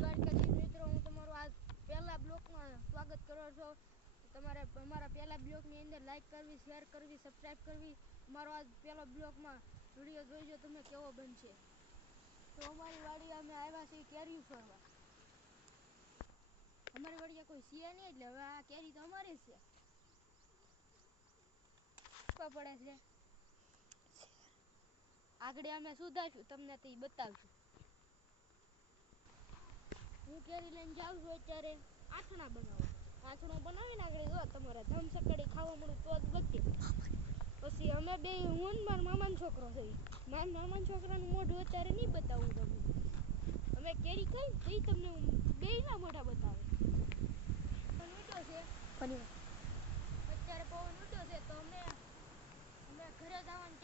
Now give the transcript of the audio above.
દ્વારકાધીશ મિત્રો, હું તમારું આ પહેલા બ્લોગમાં સ્વાગત કરું છું. તમારે અમારા પહેલા બ્લોગની અંદર લાઈક કરવી, શેર કરવી, સબસ્ક્રાઈબ કરવી. અમારો આ પહેલો બ્લોગમાં વિડીયો જોઈજો તમે કેવો બનશે. તો અમારી વાડી અમે આવ્યા છીએ કેરી ફરવા. અમારી વાડીએ કોઈ છે નહીં એટલે હવે આ કેરી તો અમારી જ છે. પડે છે આગળ અમે સુધારશું તમને તો એ બતાવશું. હું કેરી લઈને જાઉં છું અત્યારે આથણા બનાવવા. આથણો બનાવીને આગળ જો તમારે ધમસકડી ખાવા મળું તો જ બચે. પછી અમે બે હું મારા મામાનો છોકરો છે. મારા મામાના છોકરાનું મોઢું અત્યારે નહીં બતાવું તમને. અમે કેરી કઈ તો એ તમને બેયના મોઢા બતાવે. પવન ઉડ્યો છે અત્યારે પવન ઉડ્યો છે તો અમે ઘરે જવાનું